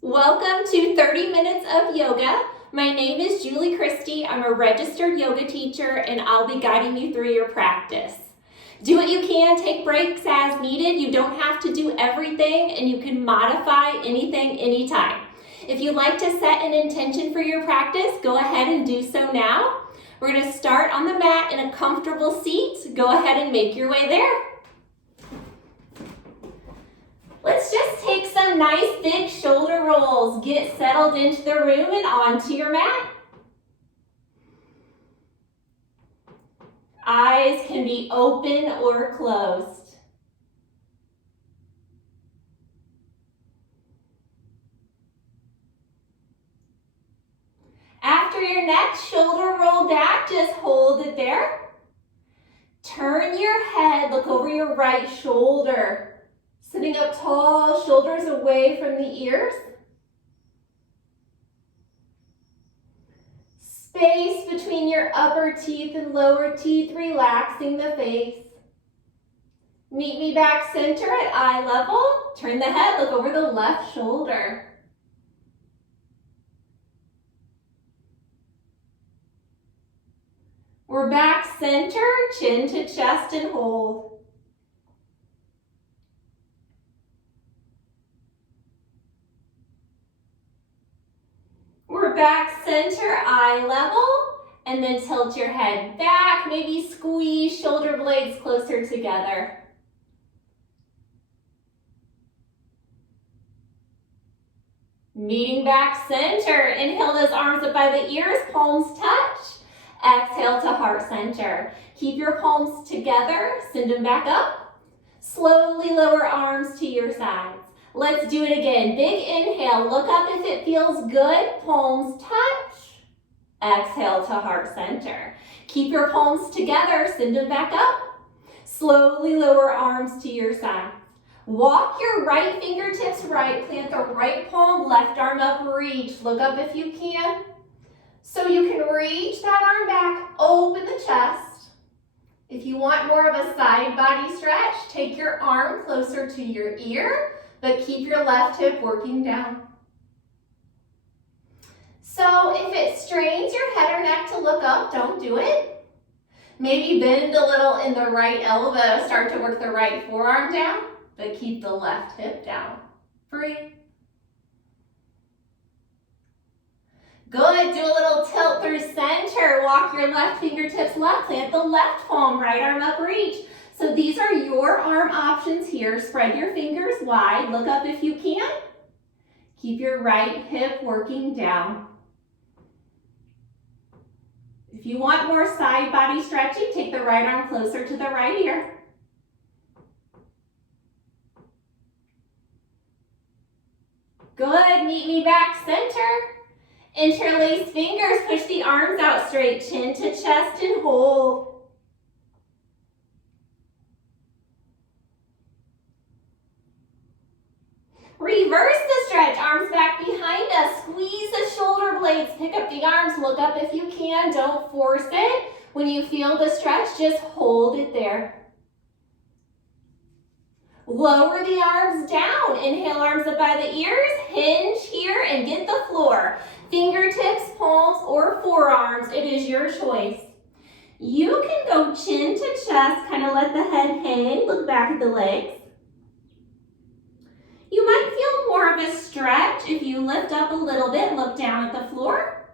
Welcome to 30 Minutes of Yoga. My name is Julie Christie. I'm a registered yoga teacher and I'll be guiding you through your practice. Do what you can, take breaks as needed. You don't have to do everything and you can modify anything anytime. If you'd like to set an intention for your practice, go ahead and do so now. We're going to start on the mat in a comfortable seat. Go ahead and make your way there. Let's just take some nice big shoulder rolls. Get settled into the room and onto your mat. Eyes can be open or closed. After your next shoulder roll back, just hold it there. Turn your head, look over your right shoulder. Sitting up tall, shoulders away from the ears. Space between your upper teeth and lower teeth, relaxing the face. Meet me back center at eye level. Turn the head, look over the left shoulder. We're back center, chin to chest and hold. We're back center, eye level, and then tilt your head back. Maybe squeeze shoulder blades closer together. Meeting back center. Inhale those arms up by the ears, palms touch. Exhale to heart center. Keep your palms together, send them back up. Slowly lower arms to your sides. Let's do it again. Big inhale, look up if it feels good, palms touch. Exhale to heart center. Keep your palms together, send them back up. Slowly lower arms to your sides. Walk your right fingertips right, plant the right palm, left arm up, reach. Look up if you can. So you can reach that arm back, open the chest. If you want more of a side body stretch, take your arm closer to your ear, but keep your left hip working down. So if it strains your head or neck to look up, don't do it. Maybe bend a little in the right elbow, start to work the right forearm down, but keep the left hip down. Breathe. Good, do a little tilt through center. Walk your left fingertips left, plant the left palm, right arm up, reach. So these are your arm options here. Spread your fingers wide, look up if you can. Keep your right hip working down. If you want more side body stretching, take the right arm closer to the right ear. Good, meet me back center. Interlace fingers, push the arms out straight, chin to chest and hold. Reverse the stretch, arms back behind us. Squeeze the shoulder blades, pick up the arms, look up if you can, don't force it. When you feel the stretch, just hold it there. Lower the arms down. Inhale, arms up by the ears, hinge here and get the floor. Fingertips, palms, or forearms, it is your choice. You can go chin to chest, kind of let the head hang, look back at the legs. You might feel more of a stretch if you lift up a little bit, look down at the floor.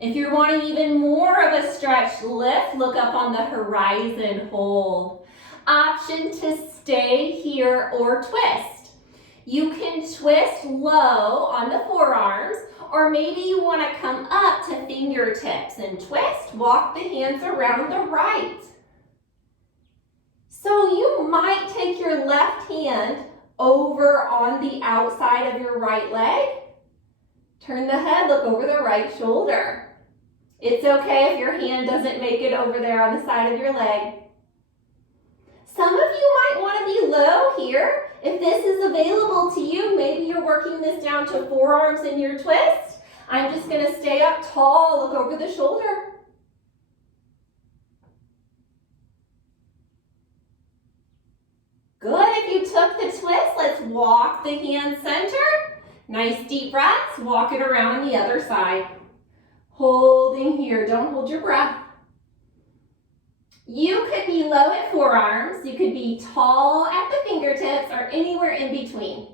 If you're wanting even more of a stretch, lift, look up on the horizon, hold. Option to stay here or twist. You can twist low on the forearms, or maybe you want to come up to fingertips and twist. Walk the hands around the right. So you might take your left hand over on the outside of your right leg. Turn the head, look over the right shoulder. It's okay if your hand doesn't make it over there on the side of your leg. Some of you might want to be low here. If this is available to you, maybe you're working this down to forearms in your twist. I'm just going to stay up tall, look over the shoulder. Good, if you took the twist, let's walk the hands center. Nice deep breaths. Walk it around the other side. Holding here. Don't hold your breath. You could be low at forearms. You could be tall at the fingertips or anywhere in between.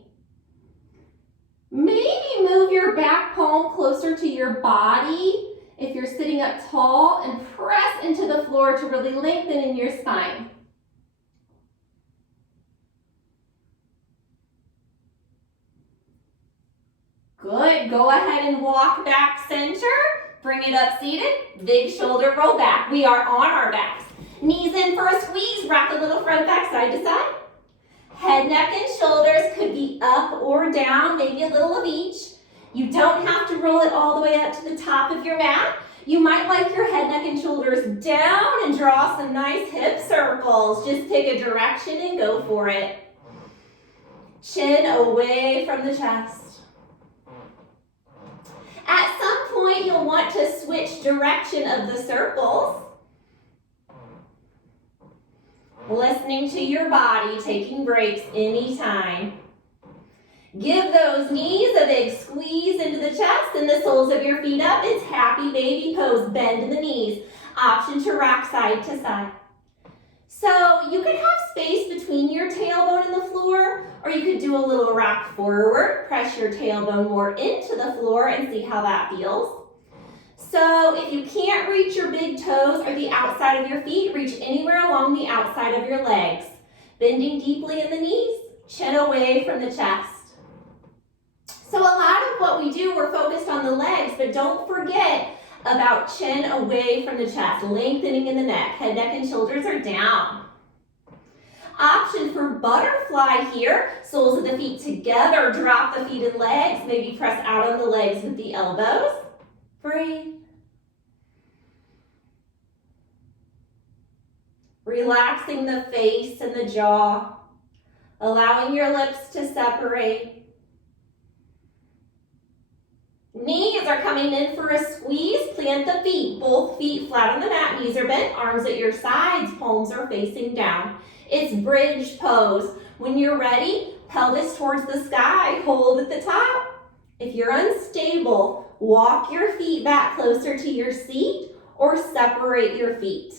Maybe move your back palm closer to your body if you're sitting up tall and press into the floor to really lengthen in your spine. Good. Go ahead and walk back center. Bring it up seated. Big shoulder roll back. We are on our backs. Knees in for a squeeze. Rock a little front back side to side. Head, neck, and shoulders could be up or down, maybe a little of each. You don't have to roll it all the way up to the top of your mat. You might like your head, neck, and shoulders down and draw some nice hip circles. Just pick a direction and go for it. Chin away from the chest. At some point, you'll want to switch direction of the circles. Listening to your body, taking breaks anytime. Give those knees a big squeeze into the chest and the soles of your feet up. It's happy baby pose. Bend in the knees. Option to rock side to side. So you could have space between your tailbone and the floor, or you could do a little rock forward. Press your tailbone more into the floor and see how that feels. So if you can't reach your big toes or the outside of your feet, reach anywhere along the outside of your legs. Bending deeply in the knees, chin away from the chest. So a lot of what we do, we're focused on the legs, but don't forget about chin away from the chest, lengthening in the neck. Head, neck, and shoulders are down. Option for butterfly here. Soles of the feet together, drop the feet and legs. Maybe press out on the legs with the elbows. Breathe. Relaxing the face and the jaw, allowing your lips to separate. Knees are coming in for a squeeze. Plant the feet, both feet flat on the mat. Knees are bent, arms at your sides, palms are facing down. It's bridge pose. When you're ready, pelvis towards the sky, hold at the top. If you're unstable, walk your feet back closer to your seat or separate your feet.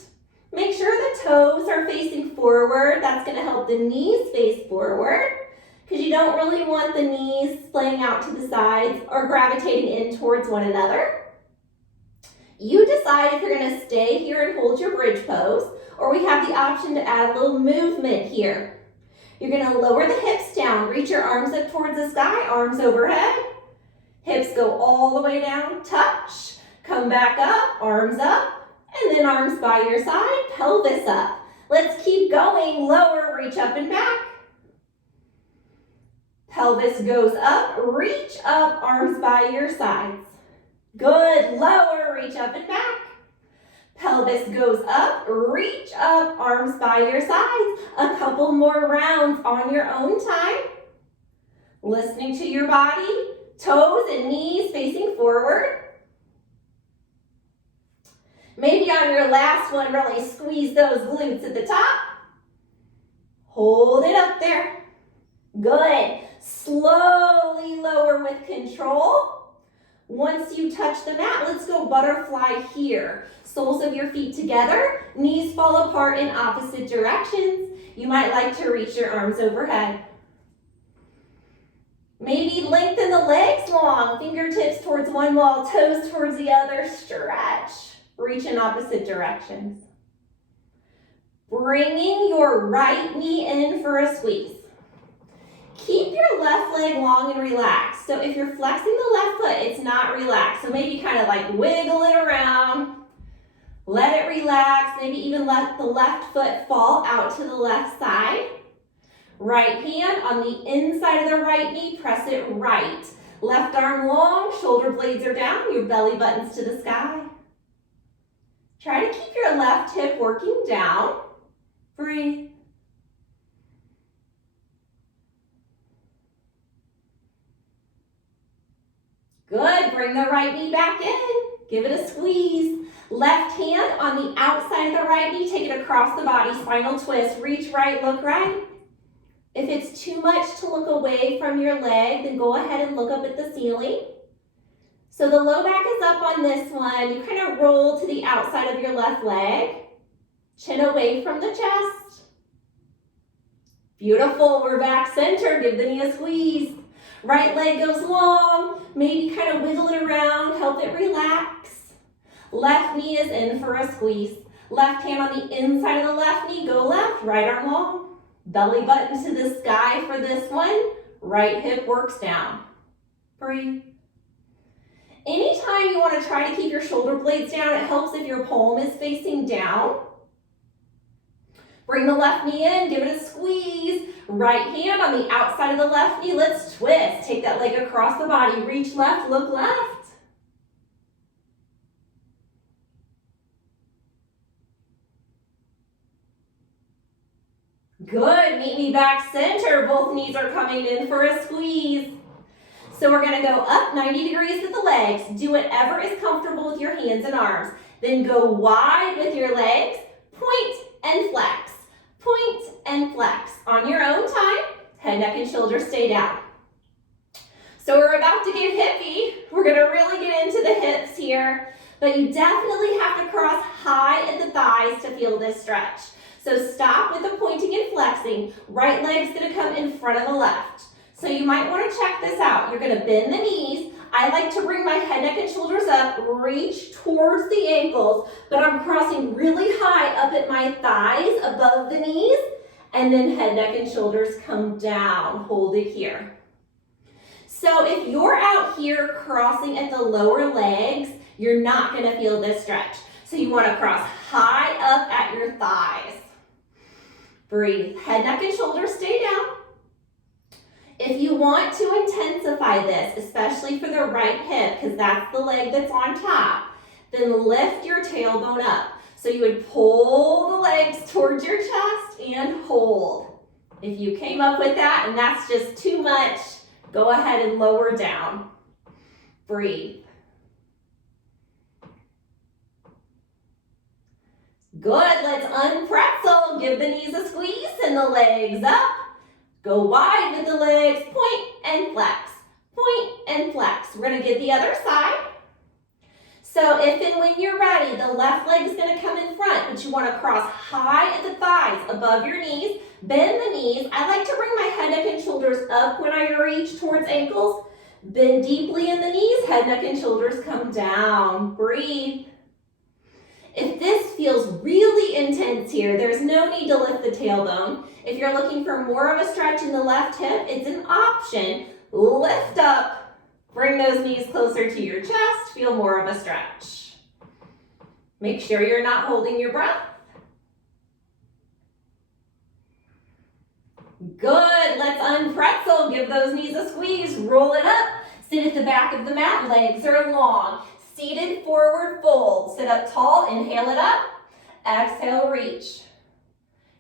Make sure the toes are facing forward. That's going to help the knees face forward because you don't really want the knees splaying out to the sides or gravitating in towards one another. You decide if you're going to stay here and hold your bridge pose, or we have the option to add a little movement here. You're going to lower the hips down, reach your arms up towards the sky, arms overhead. Hips go all the way down, touch, come back up, arms up, and then arms by your side, pelvis up. Let's keep going, lower, reach up and back. Pelvis goes up, reach up, arms by your sides. Good, lower, reach up and back. Pelvis goes up, reach up, arms by your sides. A couple more rounds on your own time. Listening to your body, toes and knees facing forward. Maybe on your last one, really squeeze those glutes at the top. Hold it up there. Good. Slowly lower with control. Once you touch the mat, let's go butterfly here. Soles of your feet together, knees fall apart in opposite directions. You might like to reach your arms overhead. Maybe lengthen the legs long, fingertips towards one wall, toes towards the other, stretch. Reach in opposite directions. Bringing your right knee in for a squeeze. Keep your left leg long and relaxed. So if you're flexing the left foot, it's not relaxed. So maybe kind of like wiggle it around. Let it relax. Maybe even let the left foot fall out to the left side. Right hand on the inside of the right knee, press it right. Left arm long, shoulder blades are down, your belly button's to the sky. Try to keep your left hip working down. Breathe. Good, bring the right knee back in. Give it a squeeze. Left hand on the outside of the right knee, take it across the body, spinal twist. Reach right, look right. If it's too much to look away from your leg, then go ahead and look up at the ceiling. So the low back is up on this one. You kind of roll to the outside of your left leg. Chin away from the chest. Beautiful, we're back center. Give the knee a squeeze. Right leg goes long. Maybe kind of wiggle it around, help it relax. Left knee is in for a squeeze. Left hand on the inside of the left knee, go left, right arm long. Belly button to the sky for this one. Right hip works down. Breathe. Anytime you want to try to keep your shoulder blades down, it helps if your palm is facing down. Bring the left knee in, give it a squeeze. Right hand on the outside of the left knee, let's twist. Take that leg across the body, reach left, look left. Good, meet me back center. Both knees are coming in for a squeeze. So we're gonna go up 90 degrees with the legs. Do whatever is comfortable with your hands and arms. Then go wide with your legs, point and flex. Point and flex. On your own time, head, neck, and shoulders stay down. So we're about to get hippie. We're gonna really get into the hips here, but you definitely have to cross high at the thighs to feel this stretch. So stop with the pointing and flexing. Right leg's gonna come in front of the left. So you might wanna check this out. You're gonna bend the knees. I like to bring my head, neck, and shoulders up, reach towards the ankles, but I'm crossing really high up at my thighs above the knees, and then head, neck, and shoulders come down. Hold it here. So if you're out here crossing at the lower legs, you're not gonna feel this stretch. So you wanna cross high up at your thighs. Breathe. Head, neck, and shoulders stay down. If you want to intensify this, especially for the right hip, because that's the leg that's on top, then lift your tailbone up. So you would pull the legs towards your chest and hold. If you came up with that and that's just too much, go ahead and lower down. Breathe. Good, let's unpretzel. Give the knees a squeeze and the legs up. Go wide with the legs, point and flex, point and flex. We're gonna get the other side. So if and when you're ready, the left leg is gonna come in front, but you wanna cross high at the thighs above your knees, bend the knees. I like to bring my head, neck, and shoulders up when I reach towards ankles. Bend deeply in the knees, head, neck, and shoulders come down. Breathe. If this feels really intense here, there's no need to lift the tailbone. If you're looking for more of a stretch in the left hip, it's an option. Lift up, bring those knees closer to your chest, feel more of a stretch. Make sure you're not holding your breath. Good, let's unpretzel. Give those knees a squeeze, roll it up. Sit at the back of the mat, legs are long. Seated forward fold. Sit up tall, inhale it up. Exhale, reach.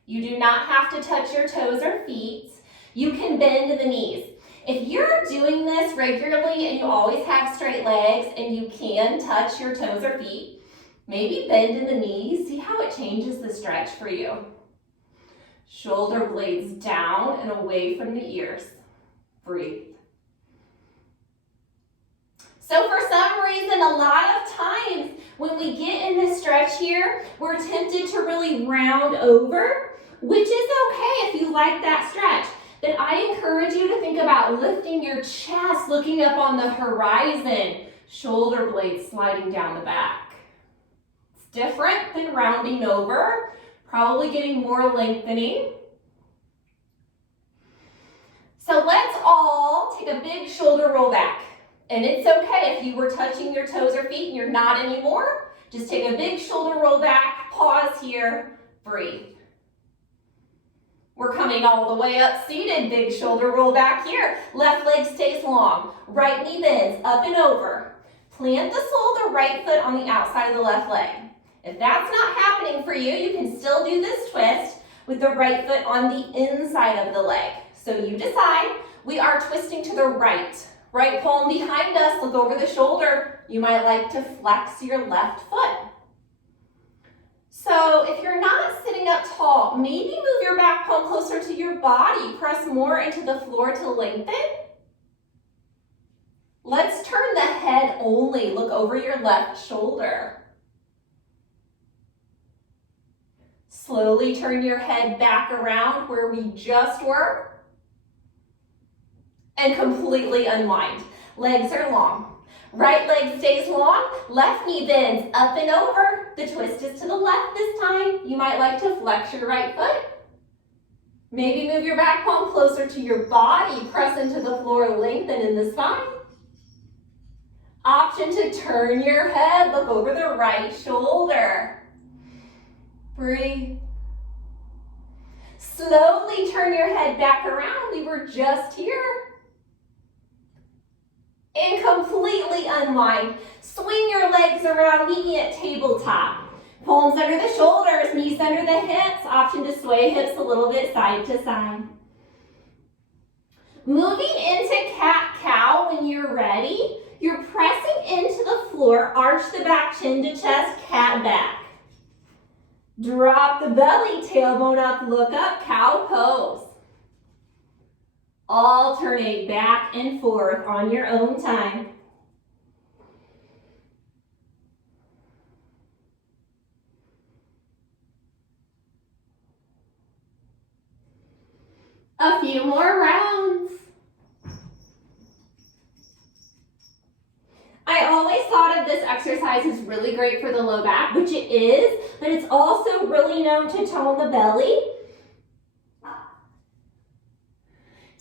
You do not have to touch your toes or feet. You can bend the knees. If you're doing this regularly and you always have straight legs and you can touch your toes or feet, maybe bend in the knees. See how it changes the stretch for you. Shoulder blades down and away from the ears. Breathe. So for some reason, a lot of times when we get in this stretch here, we're tempted to really round over, which is okay if you like that stretch. But I encourage you to think about lifting your chest, looking up on the horizon, shoulder blades sliding down the back. It's different than rounding over, probably getting more lengthening. So let's all take a big shoulder roll back. And it's okay if you were touching your toes or feet and you're not anymore. Just take a big shoulder roll back, pause here, breathe. We're coming all the way up seated, big shoulder roll back here. Left leg stays long, right knee bends, up and over. Plant the sole of the right foot on the outside of the left leg. If that's not happening for you, you can still do this twist with the right foot on the inside of the leg. So you decide. We are twisting to the right. Right palm behind us, look over the shoulder. You might like to flex your left foot. So if you're not sitting up tall, maybe move your back palm closer to your body. Press more into the floor to lengthen. Let's turn the head only. Look over your left shoulder. Slowly turn your head back around where we just were. And completely unwind. Legs are long. Right leg stays long, left knee bends up and over. The twist is to the left this time. You might like to flex your right foot. Maybe move your back palm closer to your body. Press into the floor, lengthen in the spine. Option to turn your head, look over the right shoulder. Breathe. Slowly turn your head back around. We were just here. And completely unwind. Swing your legs around, meet me at tabletop. Palms under the shoulders, knees under the hips. Option to sway hips a little bit side to side. Moving into cat-cow when you're ready. You're pressing into the floor, arch the back, chin to chest, cat back. Drop the belly, tailbone up, look up, cow pose. Alternate back and forth on your own time. A few more rounds. I always thought of this exercise as really great for the low back, which it is, but it's also really known to tone the belly.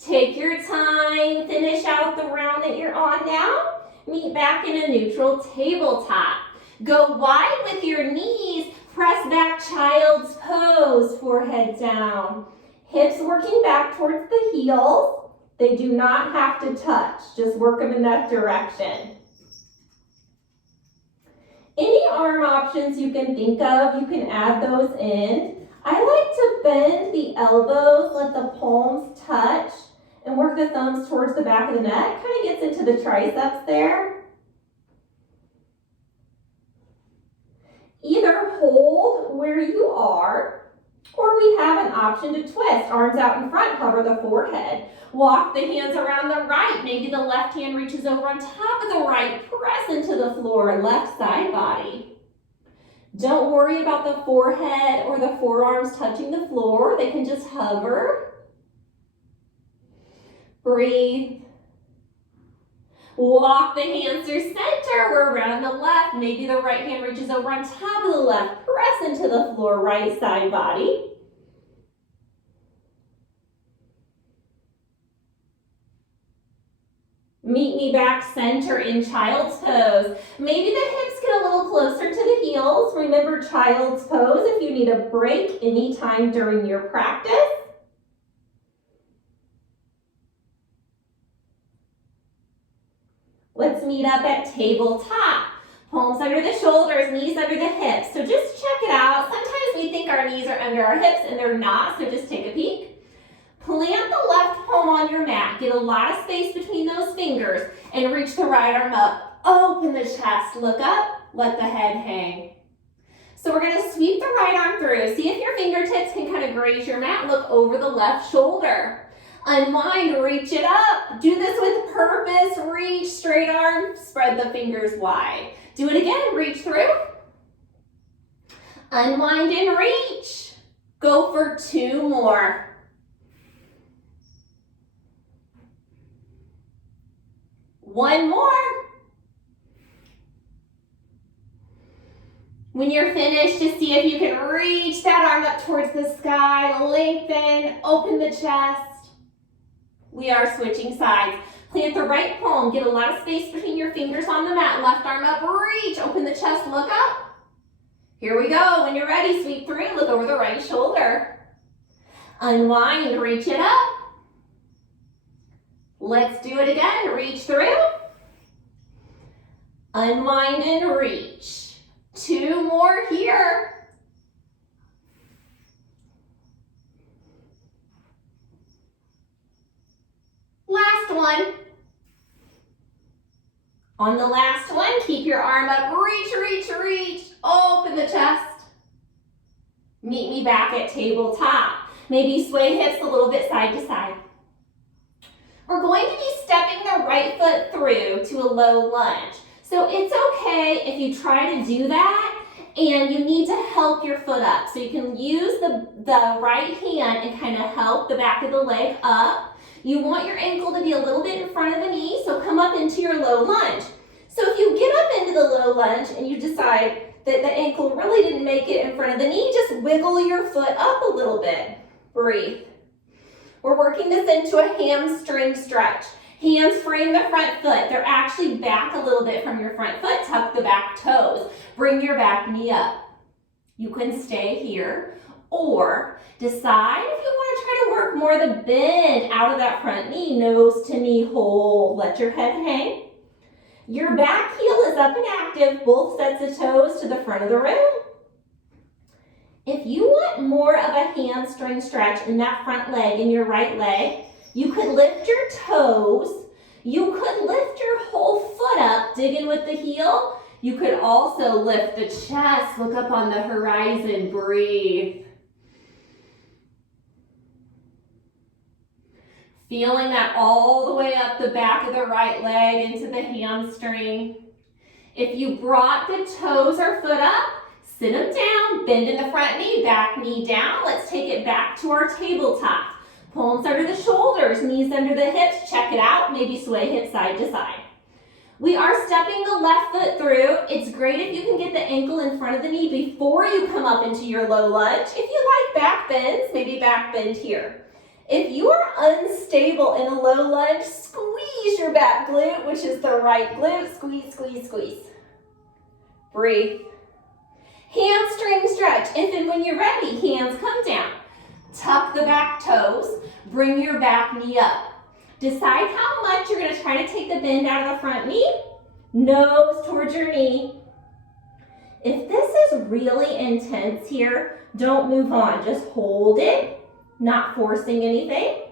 Take your time, finish out the round that you're on now. Meet back in a neutral tabletop. Go wide with your knees, press back child's pose, forehead down. Hips working back towards the heels. They do not have to touch, just work them in that direction. Any arm options you can think of, you can add those in. I like to bend the elbows, let the palms touch, and work the thumbs towards the back of the neck. Kind of gets into the triceps there. Either hold where you are, or we have an option to twist. Arms out in front, cover the forehead. Walk the hands around the right. Maybe the left hand reaches over on top of the right. Press into the floor, left side body. Don't worry about the forehead or the forearms touching the floor. They can just hover. Breathe. Walk the hands through center. We're around the left. Maybe the right hand reaches over on top of the left. Press into the floor, right side body. Meet me back center in child's pose. Maybe the hips get a little closer to the heels. Remember child's pose if you need a break anytime during your practice. Let's meet up at tabletop. Palms under the shoulders, knees under the hips. So just check it out. Sometimes we think our knees are under our hips and they're not, so just take a peek. Plant the left palm on your mat. Get a lot of space between those fingers and reach the right arm up. Open the chest, look up, let the head hang. So we're gonna sweep the right arm through. See if your fingertips can kind of graze your mat. Look over the left shoulder. Unwind, reach it up. Do this with purpose. Reach, straight arm, spread the fingers wide. Do it again, reach through. Unwind and reach. Go for 2 more. One more. When you're finished, just see if you can reach that arm up towards the sky, lengthen, open the chest. We are switching sides. Plant the right palm, get a lot of space between your fingers on the mat, left arm up, reach, open the chest, look up. Here we go, when you're ready, sweep through, look over the right shoulder. Unwind, reach it up. Let's do it again, reach through. Unwind and reach. 2 more here. Last one. On the last one, keep your arm up, reach, reach, reach. Open the chest. Meet me back at tabletop. Maybe sway hips a little bit side to side. We're going to be stepping the right foot through to a low lunge. So it's okay if you try to do that and you need to help your foot up. So you can use the right hand and kind of help the back of the leg up. You want your ankle to be a little bit in front of the knee, so come up into your low lunge. So if you get up into the low lunge and you decide that the ankle really didn't make it in front of the knee, just wiggle your foot up a little bit. Breathe. We're working this into a hamstring stretch. Hands frame the front foot. They're actually back a little bit from your front foot. Tuck the back toes. Bring your back knee up. You can stay here or decide if you want to try to work more the bend out of that front knee, nose to knee hold. Let your head hang. Your back heel is up and active, both sets of toes to the front of the room. If you want more of a hamstring stretch in that front leg, in your right leg, you could lift your toes. You could lift your whole foot up, dig in with the heel. You could also lift the chest, look up on the horizon, breathe. Feeling that all the way up the back of the right leg into the hamstring. If you brought the toes or foot up, sit them down, bend in the front knee, back knee down. Let's take it back to our tabletop. Palms under the shoulders, knees under the hips. Check it out. Maybe sway hips side to side. We are stepping the left foot through. It's great if you can get the ankle in front of the knee before you come up into your low lunge. If you like back bends, maybe back bend here. If you are unstable in a low lunge, squeeze your back glute, which is the right glute. Squeeze, squeeze, squeeze. Breathe. Hamstring stretch. If and when you're ready, hands come down. Tuck the back toes. Bring your back knee up. Decide how much you're going to try to take the bend out of the front knee. Nose towards your knee. If this is really intense here, don't move on. Just hold it. Not forcing anything.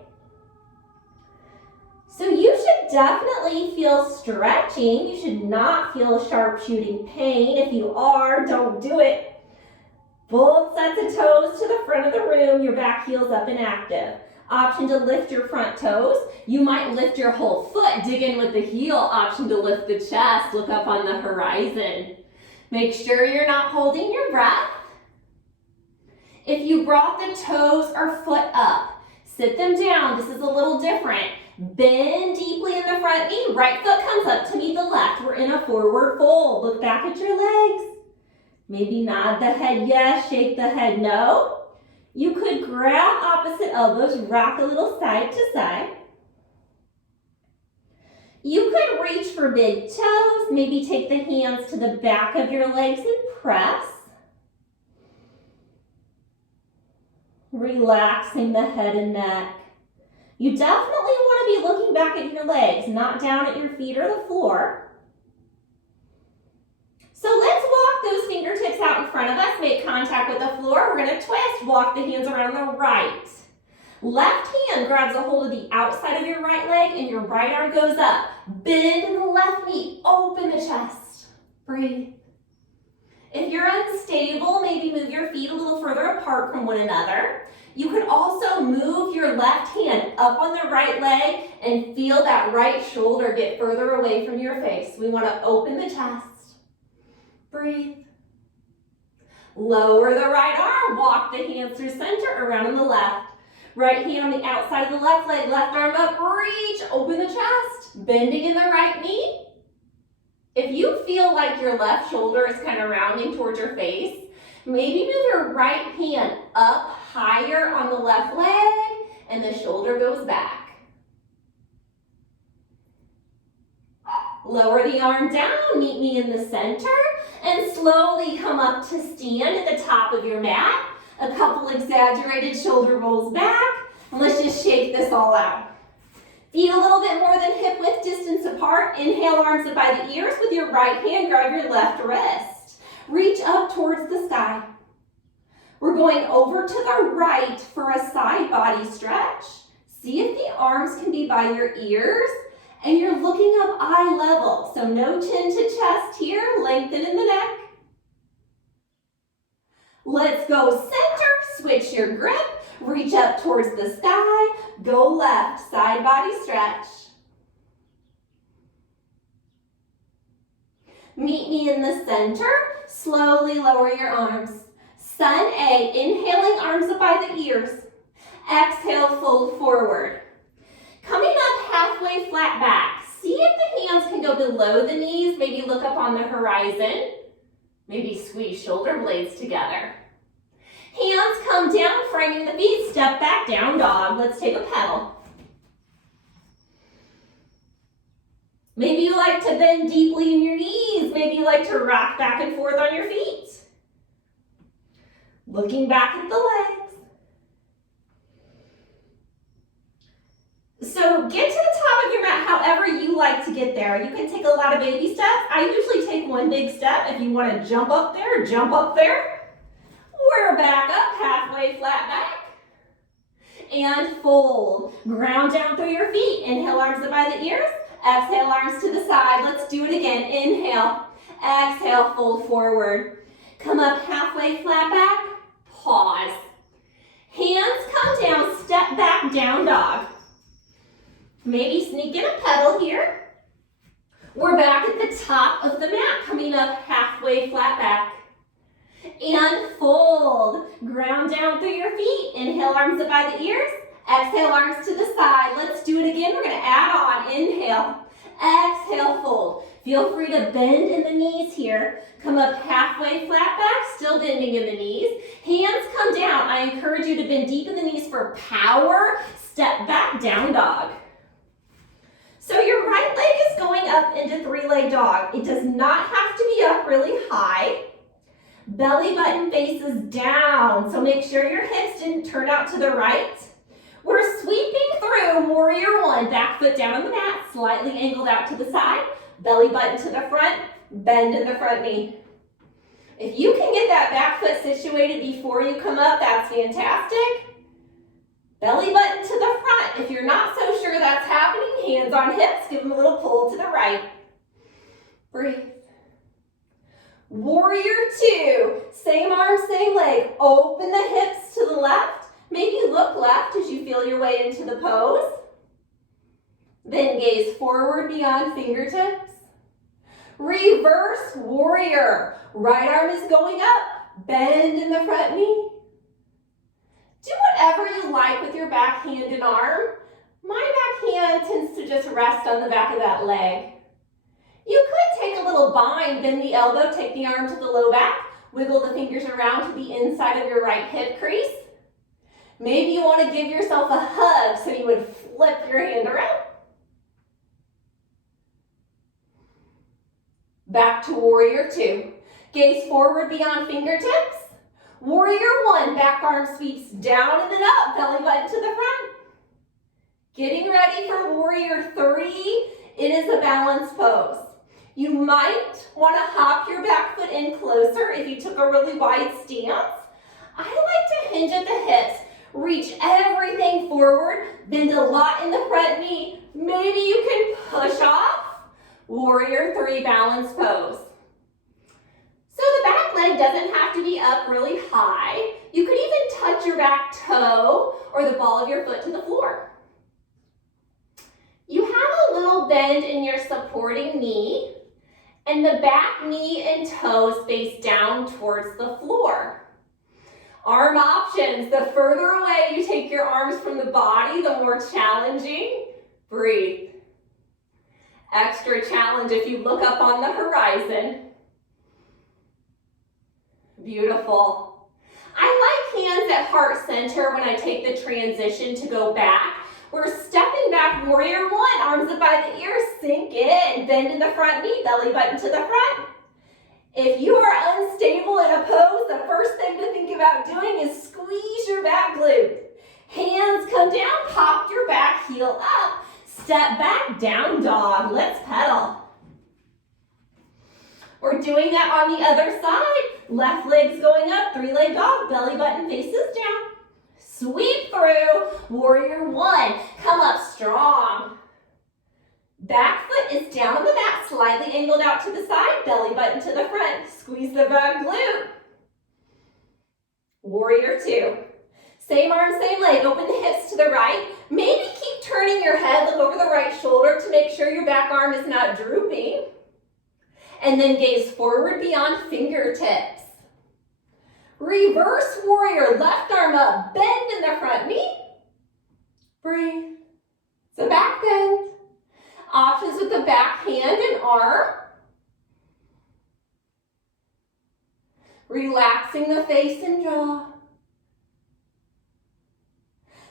So you should definitely feel stretching. You should not feel sharp shooting pain. If you are, don't do it. Both sets of toes to the front of the room. Your back heel's up and active. Option to lift your front toes. You might lift your whole foot. Dig in with the heel. Option to lift the chest. Look up on the horizon. Make sure you're not holding your breath. If you brought the toes or foot up, sit them down. This is a little different. Bend deeply in the front knee. Right foot comes up to meet the left. We're in a forward fold. Look back at your legs. Maybe nod the head yes, shake the head no. You could grab opposite elbows, rock a little side to side. You could reach for big toes. Maybe take the hands to the back of your legs and press. Relaxing the head and neck. You definitely want to be looking back at your legs, not down at your feet or the floor. So let's walk those fingertips out in front of us, make contact with the floor. We're going to twist, walk the hands around the right. Left hand grabs a hold of the outside of your right leg and your right arm goes up. Bend in the left knee, open the chest. Breathe. If you're unstable, maybe move your feet a little further apart from one another. You could also move your left hand up on the right leg and feel that right shoulder get further away from your face. We want to open the chest. Breathe. Lower the right arm. Walk the hands through center, around on the left. Right hand on the outside of the left leg. Left arm up. Reach. Open the chest. Bending in the right knee. If you feel like your left shoulder is kind of rounding towards your face, maybe move your right hand up higher on the left leg and the shoulder goes back. Lower the arm down, meet me in the center, and slowly come up to stand at the top of your mat. A couple exaggerated shoulder rolls back, and let's just shake this all out. Feet a little bit more than hip width distance apart. Inhale, arms up by the ears. With your right hand, grab your left wrist. Reach up towards the sky. We're going over to the right for a side body stretch. See if the arms can be by your ears. And you're looking up eye level. So no chin to chest here. Lengthen in the neck. Let's go center, switch your grip, reach up towards the sky, go left, side body stretch. Meet me in the center, slowly lower your arms. Sun A, inhaling arms up by the ears. Exhale, fold forward. Coming up halfway flat back, see if the hands can go below the knees, maybe look up on the horizon, maybe squeeze shoulder blades together. Hands come down, framing the feet, step back, down dog. Let's take a pedal. Maybe you like to bend deeply in your knees. Maybe you like to rock back and forth on your feet. Looking back at the legs. So get to the top of your mat however you like to get there. You can take a lot of baby steps. I usually take one big step. If you want to jump up there, jump up there. We're back up, halfway flat back. And fold. Ground down through your feet. Inhale, arms up by the ears. Exhale, arms to the side. Let's do it again. Inhale. Exhale, fold forward. Come up halfway flat back. Pause. Hands come down, step back, down dog. Maybe sneak in a pedal here. We're back at the top of the mat, coming up halfway flat back. And fold. Ground down through your feet. Inhale, arms up by the ears. Exhale, arms to the side. Let's do it again. We're going to add on. Inhale. Exhale, fold. Feel free to bend in the knees here. Come up halfway flat back, still bending in the knees. Hands come down. I encourage you to bend deep in the knees for power. Step back, down dog. So your right leg is going up into three-leg dog. It does not have to be up really high. Belly button faces down, so make sure your hips didn't turn out to the right. We're sweeping through warrior one, back foot down on the mat, slightly angled out to the side, belly button to the front, bend in the front knee. If you can get that back foot situated before you come up, that's fantastic. Belly button to the front. If you're not so sure that's happening, hands on hips, give them a little pull to the right. Breathe. Warrior two, same arm, same leg. Open the hips to the left. Maybe look left as you feel your way into the pose. Then gaze forward beyond fingertips. Reverse warrior. Right arm is going up. Bend in the front knee. Do whatever you like with your back hand and arm. My back hand tends to just rest on the back of that leg. You could take a little bind, bend the elbow, take the arm to the low back, wiggle the fingers around to the inside of your right hip crease. Maybe you want to give yourself a hug, so you would flip your hand around. Back to warrior two. Gaze forward beyond fingertips. Warrior one, back arm sweeps down and then up, belly button to the front. Getting ready for warrior three. It is a balanced pose. You might want to hop your back foot in closer if you took a really wide stance. I like to hinge at the hips. Reach everything forward, bend a lot in the front knee. Maybe you can push off. Warrior three, balanced pose. So the back leg doesn't have to be up really high. You could even touch your back toe or the ball of your foot to the floor. You have a little bend in your supporting knee, and the back knee and toes face down towards the floor. Arm options. The further away you take your arms from the body, the more challenging. Breathe. Extra challenge if you look up on the horizon. Beautiful. I like hands at heart center when I take the transition to go back. We're stepping back, warrior one, arms up by the ears, sink in, bend in the front knee, belly button to the front. If you are unstable in a pose, the first thing to think about doing is squeeze your back glute. Hands come down, pop your back heel up, step back, down dog. Let's pedal. We're doing that on the other side. Left leg's going up, three-leg dog, belly button faces down. Sweep through, warrior one. Come up strong. Back foot is down on the mat, slightly angled. angled out to the side, belly button to the front. Squeeze the back glute. Warrior two. Same arm, same leg, open the hips to the right. Maybe keep turning your head, look over the right shoulder to make sure your back arm is not drooping. And then gaze forward beyond fingertips. Reverse warrior, left arm up, bend in the front knee. Breathe. It's a back bend. Options with the back hand and arm. Relaxing the face and jaw.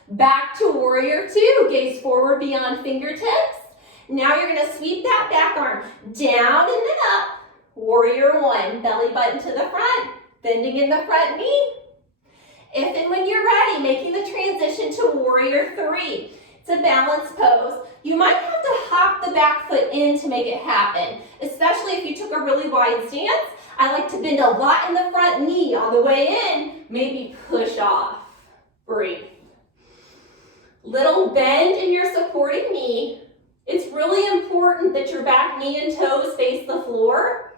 Back to warrior two, gaze forward beyond fingertips. Now you're gonna sweep that back arm down and then up. Warrior one, belly button to the front, bending in the front knee. If and when you're ready, making the transition to warrior three. It's a balance pose. You might have to hop the back foot in to make it happen, especially if you took a really wide stance. I like to bend a lot in the front knee. On the way in, maybe push off. Breathe. Little bend in your supporting knee. It's really important that your back knee and toes face the floor.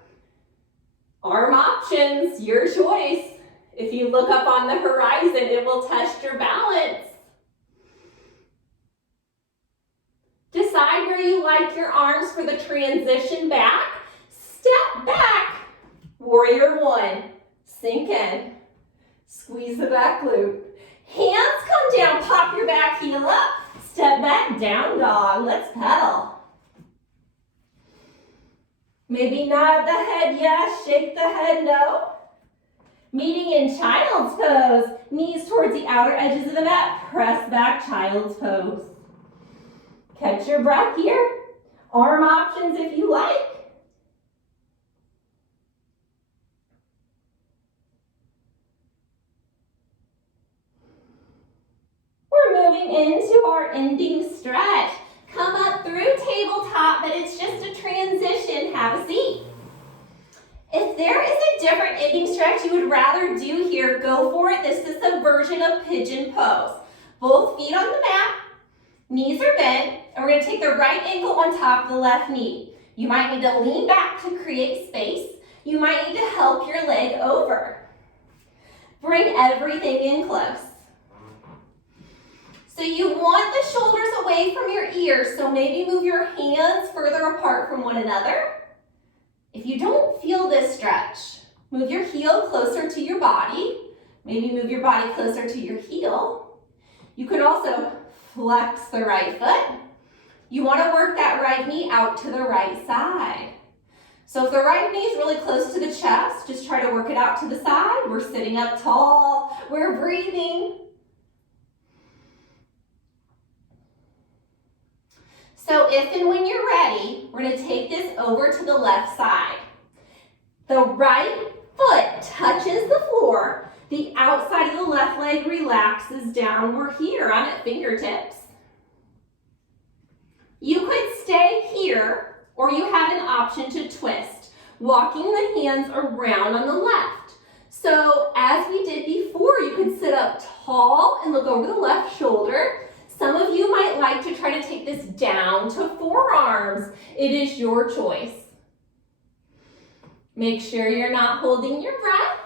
Arm options, your choice. If you look up on the horizon, it will test your balance. Decide where you like your arms for the transition back. Step back. Warrior one. Sink in. Squeeze the back glute. Hands come down, pop your back heel up. Step back, down dog. Let's pedal. Maybe nod the head yes, shake the head no. Meeting in child's pose. Knees towards the outer edges of the mat. Press back, child's pose. Catch your breath here. Arm options if you like. We're moving into our ending stretch. Come up through tabletop, but it's just a transition. Have a seat. If there is a different ending stretch you would rather do here, go for it. This is a version of pigeon pose. Both feet on the mat, knees are bent, and we're going to take the right ankle on top of the left knee. You might need to lean back to create space. You might need to help your leg over. Bring everything in close. So you want the shoulders away from your ears, so maybe move your hands further apart from one another. If you don't feel this stretch, move your heel closer to your body. Maybe move your body closer to your heel. You could also flex the right foot. You want to work that right knee out to the right side. So if the right knee is really close to the chest, just try to work it out to the side. We're sitting up tall. We're breathing. So if and when you're ready, we're going to take this over to the left side. The right foot touches the floor. The outside of the left leg relaxes down. We're here on at fingertips. You could stay here, or you have an option to twist, walking the hands around on the left. So as we did before, you could sit up tall and look over the left shoulder. Some of you might like to try to take this down to forearms. It is your choice. Make sure you're not holding your breath.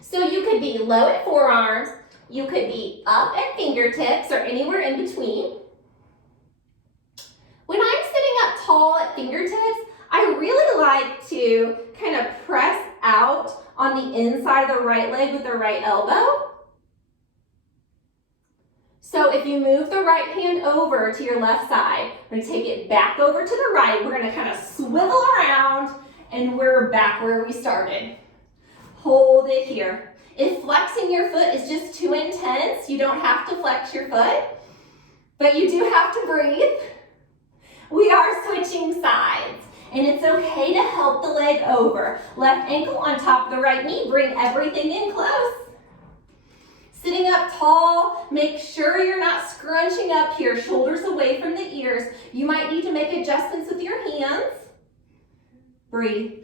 So you could be low at forearms, you could be up at fingertips or anywhere in between. When I'm sitting up tall at fingertips, I really like to kind of press out on the inside of the right leg with the right elbow. So if you move the right hand over to your left side, we're going to take it back over to the right. We're going to kind of swivel around and we're back where we started. Hold it here. If flexing your foot is just too intense, you don't have to flex your foot, but you do have to breathe. We are switching sides, and it's okay to help the leg over. Left ankle on top of the right knee, bring everything in close. Sitting up tall, make sure you're not scrunching up here, shoulders away from the ears. You might need to make adjustments with your hands. Breathe.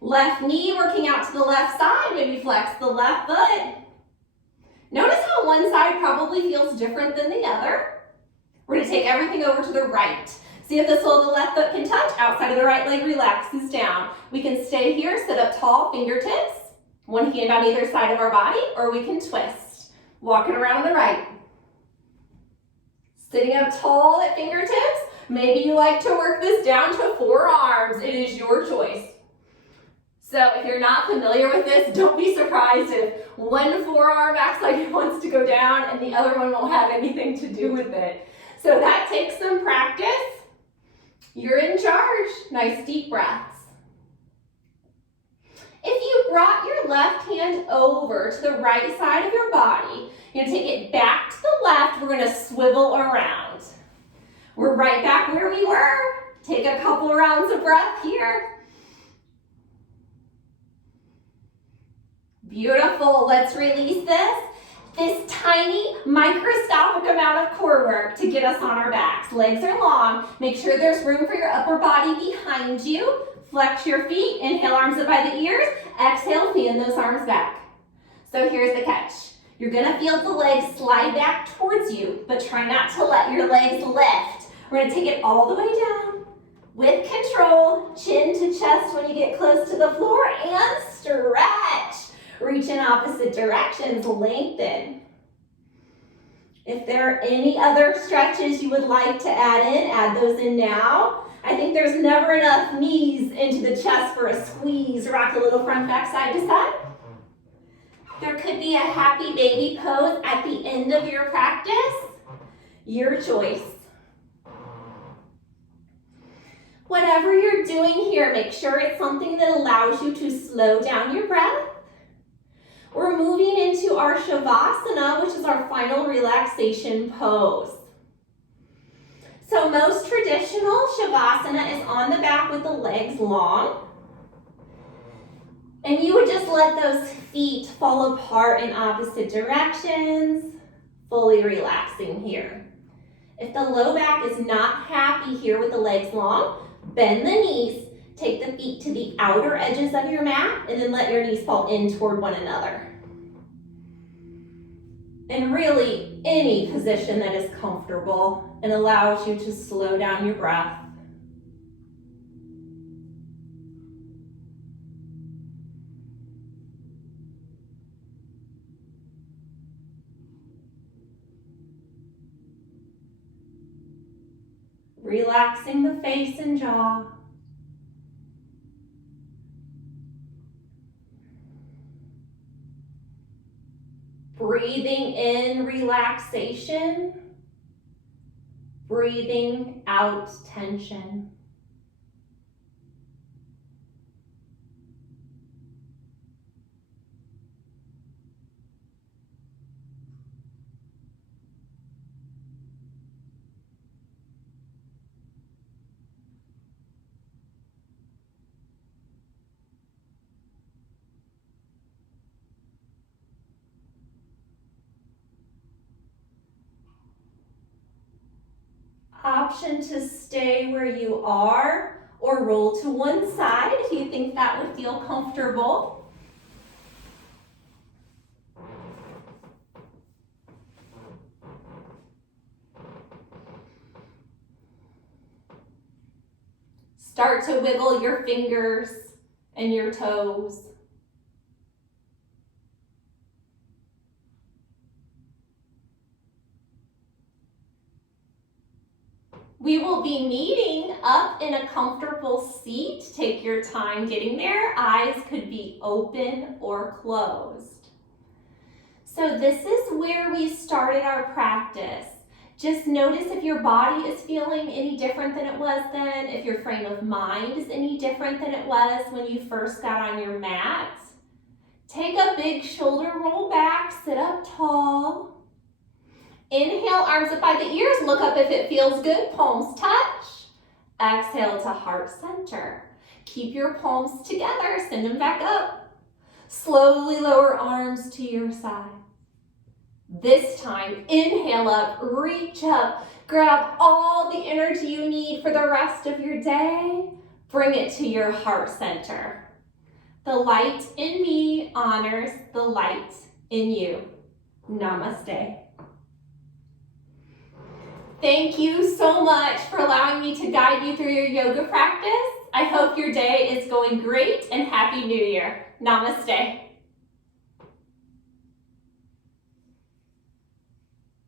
Left knee working out to the left side, maybe flex the left foot. Notice how one side probably feels different than the other. We're going to take everything over to the right. See if the sole of the left foot can touch. Outside of the right leg relaxes down. We can stay here, sit up tall, fingertips. One hand on either side of our body, or we can twist. Walking around the right. Sitting up tall at fingertips. Maybe you like to work this down to forearms. It is your choice. So if you're not familiar with this, don't be surprised if one forearm acts like it wants to go down and the other one won't have anything to do with it. So that takes some practice. You're in charge. Nice deep breaths. If you brought your left hand over to the right side of your body, you're going to take it back to the left. We're going to swivel around. We're right back where we were. Take a couple rounds of breath here. Beautiful. Let's release this tiny microscopic amount of core work to get us on our backs. Legs are long. Make sure there's room for your upper body behind you. Flex your feet. Inhale, arms up by the ears. Exhale, fan those arms back. So here's the catch. You're going to feel the legs slide back towards you, but try not to let your legs lift. We're going to take it all the way down with control. Chin to chest when you get close to the floor, and stretch. Reach in opposite directions, lengthen. If there are any other stretches you would like to add those in now. I think there's never enough knees into the chest for a squeeze. Rock a little front, back, side to side. There could be a happy baby pose at the end of your practice. Your choice. Whatever you're doing here, make sure it's something that allows you to slow down your breath. We're moving into our Shavasana, which is our final relaxation pose. So most traditional Shavasana is on the back with the legs long. And you would just let those feet fall apart in opposite directions, fully relaxing here. If the low back is not happy here with the legs long, bend the knees, take the feet to the outer edges of your mat, and then let your knees fall in toward one another. And really, any position that is comfortable and allows you to slow down your breath. Relaxing the face and jaw. Breathing in relaxation, breathing out tension. Option to stay where you are or roll to one side if you think that would feel comfortable. Start to wiggle your fingers and your toes. We will be meeting up in a comfortable seat. Take your time getting there. Eyes could be open or closed. So this is where we started our practice. Just notice if your body is feeling any different than it was then, if your frame of mind is any different than it was when you first got on your mat. Take a big shoulder roll back, sit up tall. Inhale, arms up by the ears, look up if it feels good, palms touch. Exhale to heart center. Keep your palms together, send them back up. Slowly lower arms to your side. This time, inhale up, reach up, grab all the energy you need for the rest of your day. Bring it to your heart center. The light in me honors the light in you. Namaste. Thank you so much for allowing me to guide you through your yoga practice. I hope your day is going great and Happy New Year. Namaste.